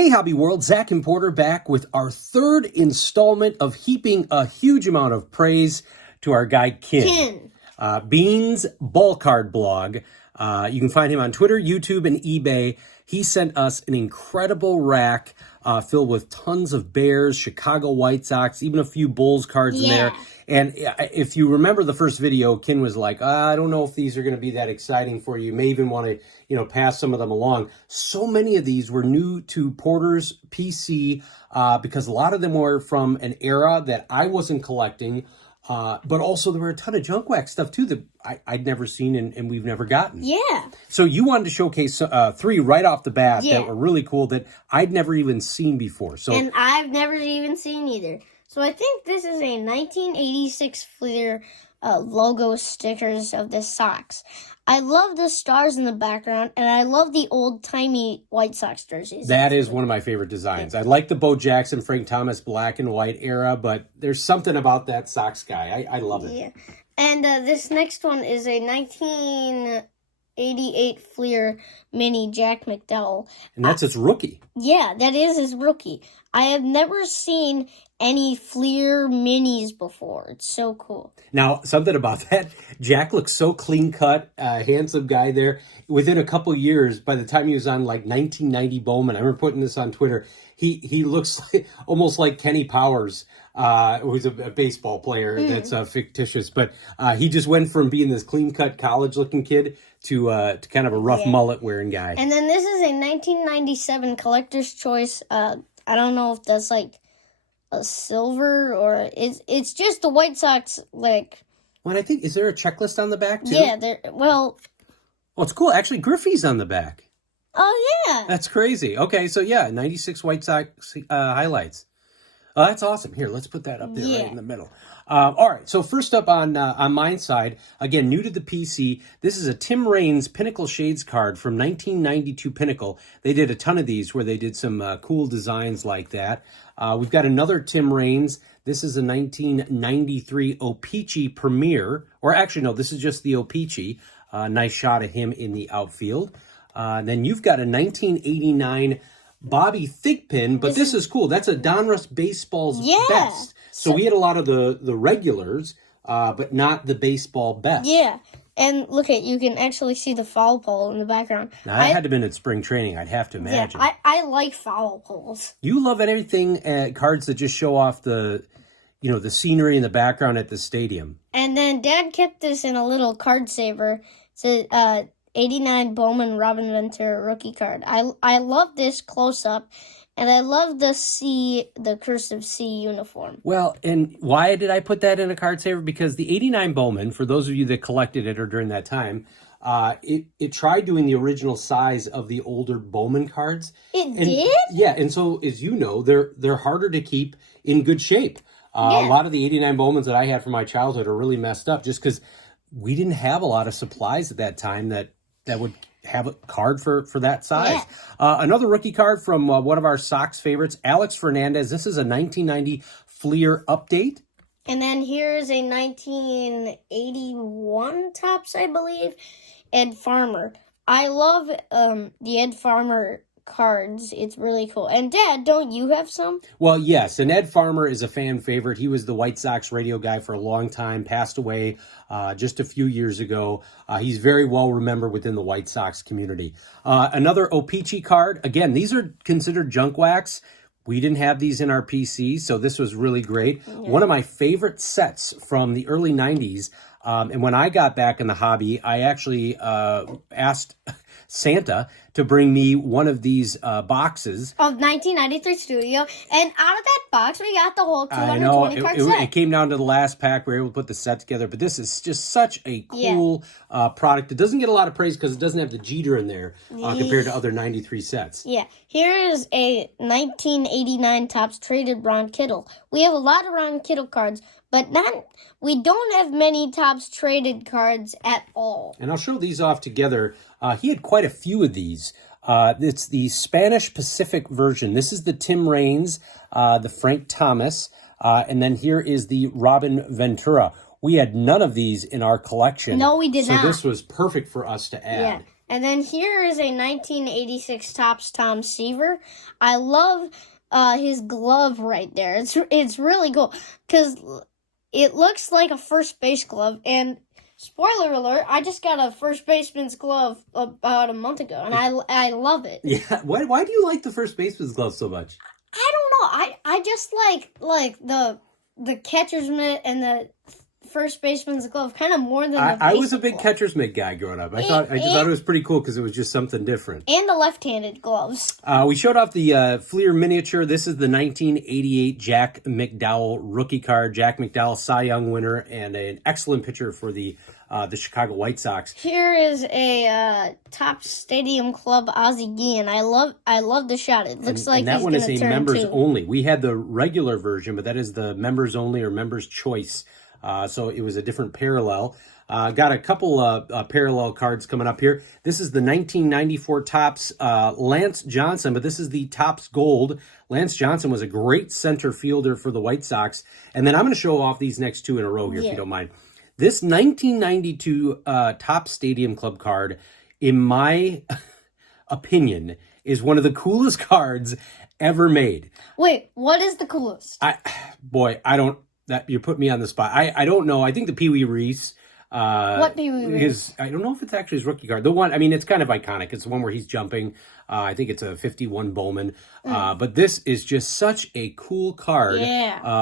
Hey, Hobby World, Zach and Porter back with our third installment of heaping a huge amount of praise to our guy, Kin. Bean's Ball Card blog. You can find him on Twitter, YouTube, and eBay. He sent us an incredible rack filled with tons of Bears, Chicago White Sox, even a few Bulls cards in there. And if you remember the first video, Kin was like, I don't know if these are going to be that exciting for you. You may even want to, pass some of them along. So many of these were new to Porter's PC because a lot of them were from an era that I wasn't collecting. But also there were a ton of junk wax stuff too that I'd never seen and we've never gotten. Yeah. So you wanted to showcase three right off the bat that were really cool that I'd never even seen before. And I've never even seen either. So I think this is a 1986 Fleer logo stickers of the Sox. I love the stars in the background, and I love the old-timey White Sox jerseys. That is one of my favorite designs. I like the Bo Jackson, Frank Thomas black and white era, but there's something about that Sox guy. I love it. Yeah. And this next one is a 1988 Fleer mini Jack McDowell. And that's its rookie. Yeah, that is his rookie. I have never seen any Fleer minis before. It's so cool. Now, something about that, Jack looks so clean-cut, handsome guy there. Within a couple years, by the time he was on like 1990 Bowman, I remember putting this on Twitter, he looks like, almost like Kenny Powers, who's a baseball player that's fictitious. But he just went from being this clean-cut college-looking kid to kind of a rough mullet-wearing guy. And then this is a 1997 Collector's Choice. I don't know if that's like a silver or it's just the White Sox like. Well, I think, is there a checklist on the back too? Yeah, well, it's cool. Actually, Griffey's on the back. Oh yeah, that's crazy. Okay, so yeah, 96 White Sox highlights. That's awesome. Here, let's put that up there right in the middle. All right, so first up on my side, again, new to the PC, this is a Tim Raines Pinnacle Shades card from 1992 Pinnacle. They did a ton of these where they did some cool designs like that. We've got another Tim Raines. This is a 1993 O-Pee-Chee Premier, or actually, no, this is just the O-Pee-Chee. Nice shot of him in the outfield. Then you've got a 1989 Bobby Thigpen, but this is cool. That's a Donruss Baseball's best. So we had a lot of the regulars, but not the baseball best. Yeah, and look you can actually see the foul pole in the background. Now, that had to have been at spring training, I'd have to imagine. Yeah, I like foul poles. You love everything, cards that just show off the scenery in the background at the stadium. And then Dad kept this in a little card saver. It's a 89 Bowman Robin Ventura rookie card. I love this close-up, and I love the cursive C uniform. Well, and why did I put that in a card saver? Because the 89 Bowman, for those of you that collected it or during that time, it tried doing the original size of the older Bowman cards. It did? Yeah, and so, as you know, they're harder to keep in good shape. A lot of the 89 Bowmans that I had from my childhood are really messed up just because we didn't have a lot of supplies at that time that would have a card for that size. Another rookie card from one of our Sox favorites, Alex Fernandez. This is a 1990 Fleer update. And then here's a 1981 Topps, I believe, Ed Farmer. I love the Ed Farmer cards. It's really cool. And Dad, don't you have some? Well, yes, and Ed Farmer is a fan favorite. He was the White Sox radio guy for a long time, passed away just a few years ago. He's very well remembered within the White Sox community. Another O-Pee-Chee card. Again, these are considered junk wax. We didn't have these in our PC, so this was really great. One of my favorite sets from the early 90s. And when I got back in the hobby, I actually asked Santa to bring me one of these boxes. Of 1993 Studio. And out of that box, we got the whole 220 card set. It came down to the last pack. We were able to put the set together. But this is just such a cool product. It doesn't get a lot of praise because it doesn't have the Jeter in there compared to other 93 sets. Yeah. Here is a 1989 Topps traded Ron Kittle. We have a lot of Ron Kittle cards, but we don't have many Topps traded cards at all. And I'll show these off together. He had quite a few of these. It's the Spanish Pacific version. This is the Tim Raines, the Frank Thomas, and then here is the Robin Ventura. We had none of these in our collection. No, we did not. So this was perfect for us to add. Yeah. And then here is a 1986 Topps Tom Seaver. I love his glove right there. It's really cool because it looks like a first base glove. And spoiler alert, I just got a first baseman's glove about a month ago, and I love it. Yeah. Why do you like the first baseman's glove so much? I don't know. I just like the catcher's mitt and the first baseman's glove kind of more than the I was a big glove. catcher's mitt guy growing up. I thought it was pretty cool because it was just something different. And the left-handed gloves. We showed off the Fleer miniature. This is the 1988 Jack McDowell rookie card. Jack McDowell, Cy Young winner, and an excellent pitcher for the Chicago White Sox. Here is a Topps Stadium Club Ozzie Guillen. I love the shot. It looks like and that he's one is gonna a turn members two. only. We had the regular version, but that is the members only or members choice. So it was a different parallel. Got a couple parallel cards coming up here. This is the 1994 Topps Lance Johnson, but this is the Topps Gold. Lance Johnson was a great center fielder for the White Sox. And then I'm going to show off these next two in a row here, if you don't mind. This 1992 Topps Stadium Club card, in my opinion, is one of the coolest cards ever made. Wait, what is the coolest? You put me on the spot. I don't know. I think the Pee Wee Reese. What Pee Wee Reese? I don't know if it's actually his rookie card. The one, I mean, it's kind of iconic. It's the one where he's jumping. I think it's a 51 Bowman. But this is just such a cool card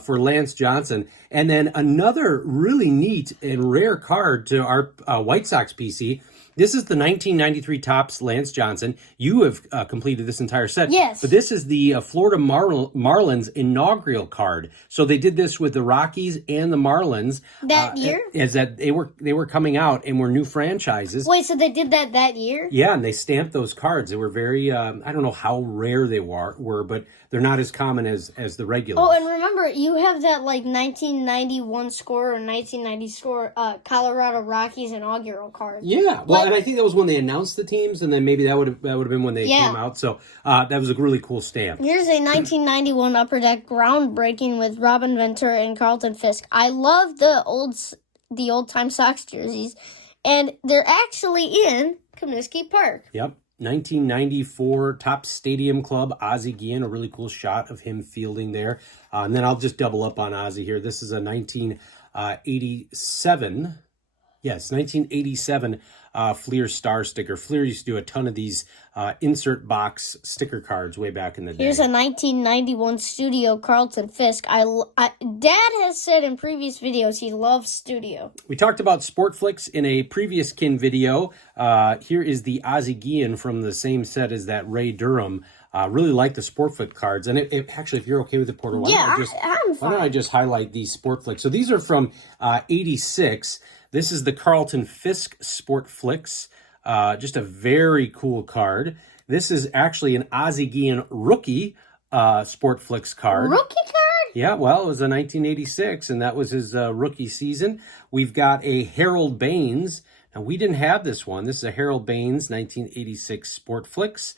for Lance Johnson. And then another really neat and rare card to our White Sox PC. This is the 1993 Topps Lance Johnson. You have completed this entire set. Yes. But this is the Florida Marlins inaugural card. So they did this with the Rockies and the Marlins. That year? Is that they were coming out and were new franchises. Wait, so they did that year? Yeah, and they stamped those cards. They were very, I don't know how rare they were, but they're not as common as the regulars. Oh, and remember, you have that, 1991 score or 1990 score Colorado Rockies inaugural card. Yeah, well, and I think that was when they announced the teams, and then maybe that would have been when they came out. So that was a really cool stamp. Here's a 1991 Upper Deck groundbreaking with Robin Ventura and Carlton Fisk. I love the old time Sox jerseys, and they're actually in Comiskey Park. Yep. 1994 Topps Stadium Club, Ozzie Guillen, a really cool shot of him fielding there. And then I'll just double up on Ozzie here. This is a 1987. Yes, 1987 Fleer Star sticker. Fleer used to do a ton of these insert box sticker cards way back in the day. Here's a 1991 Studio Carlton Fisk. Dad has said in previous videos he loves Studio. We talked about Sport Flicks in a previous Kin video. Here is the Ozzie Guillen from the same set as that Ray Durham. Really like the Sport Flick cards. And actually, if you're okay with it, Porter, why don't I just highlight these Sport Flicks? So these are from 86. This is the Carlton Fisk Sport Flicks. Just a very cool card. This is actually an Ozzie Guillen rookie Sport Flicks card. Rookie card? Yeah, well, it was a 1986, and that was his rookie season. We've got a Harold Baines. Now, we didn't have this one. This is a Harold Baines 1986 Sport Flicks.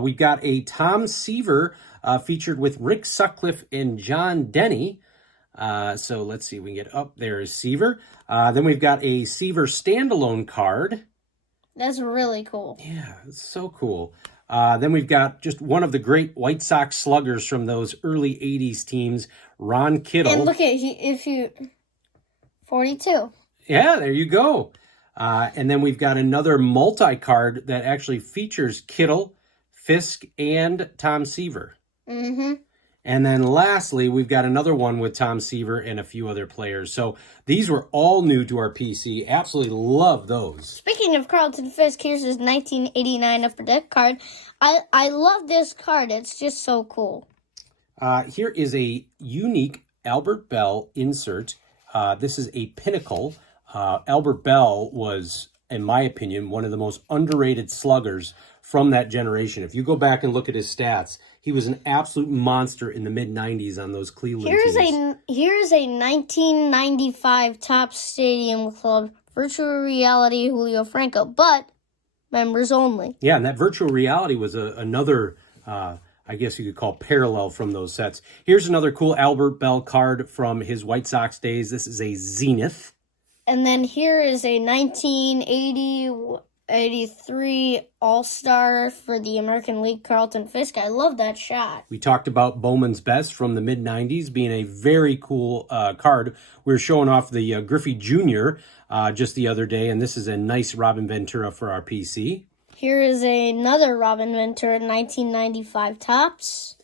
We've got a Tom Seaver featured with Rick Sutcliffe and John Denny. So let's see, we can get up there is Seaver. Then we've got a Seaver standalone card. That's really cool. Yeah, it's so cool. Then we've got just one of the great White Sox sluggers from those early 80s teams, Ron Kittle. And look at 42. Yeah, there you go. And then we've got another multi-card that actually features Kittle, Fisk, and Tom Seaver. Mm-hmm. And then lastly, we've got another one with Tom Seaver and a few other players. So these were all new to our PC. Absolutely love those. Speaking of Carlton Fisk, here's his 1989 Upper Deck card. I love this card. It's just so cool. Here is a unique Albert Bell insert. This is a Pinnacle. Albert Bell was, in my opinion, one of the most underrated sluggers from that generation. If you go back and look at his stats, he was an absolute monster in the mid-90s on those Cleveland teams. Here's a 1995 Topps Stadium Club virtual reality Julio Franco, but members only. Yeah, and that virtual reality was another, I guess you could call parallel from those sets. Here's another cool Albert Bell card from his White Sox days. This is a Zenith. And then here is a 1980 '83 All-Star for the American League, Carlton Fisk. I love that shot. We talked about Bowman's Best from the mid-'90s being a very cool card. We were showing off the Griffey Jr. Just the other day, and this is a nice Robin Ventura for our PC. Here is another Robin Ventura 1995 Topps.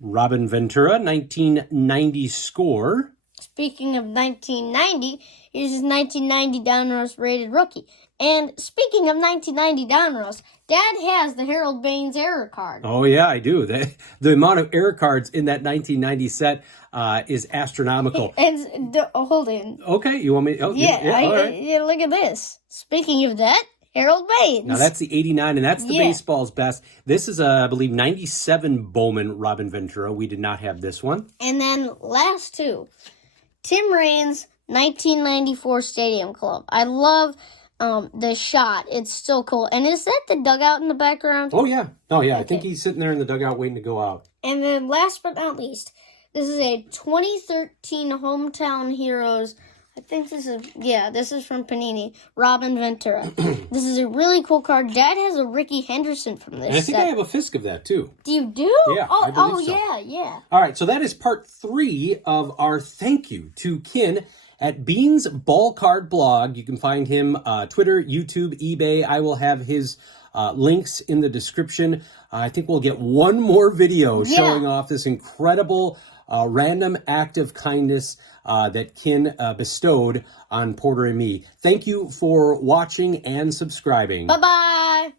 Robin Ventura, 1990 score. Speaking of 1990, here's his 1990 Donruss rated rookie. And speaking of 1990 Donruss, Dad has the Harold Baines error card. Oh, yeah, I do. The amount of error cards in that 1990 set is astronomical. And hold on. Okay, you want me? Oh, Yeah, all right. yeah, look at this. Speaking of that, Harold Baines. Now, that's the 89, and that's the baseball's best. This is, I believe, 97 Bowman Robin Ventura. We did not have this one. And then last two. Tim Raines, 1994 Stadium Club. I love the shot. It's so cool. And is that the dugout in the background? Oh, yeah. Oh, yeah. Okay. I think he's sitting there in the dugout waiting to go out. And then last but not least, this is a 2013 Hometown Heroes. I think this is from Panini. Robin Ventura. This is a really cool card. Dad has a Ricky Henderson from this and I think set. I have a Fisk of that, too. Do you do? Yeah, Oh, I believe so. yeah. All right, so that is part 3 of our thank you to Kin at Bean's Ball Card blog. You can find him Twitter, YouTube, eBay. I will have his links in the description. I think we'll get one more video showing off this incredible random act of kindness that Kin bestowed on Porter and me. Thank you for watching and subscribing. Bye-bye.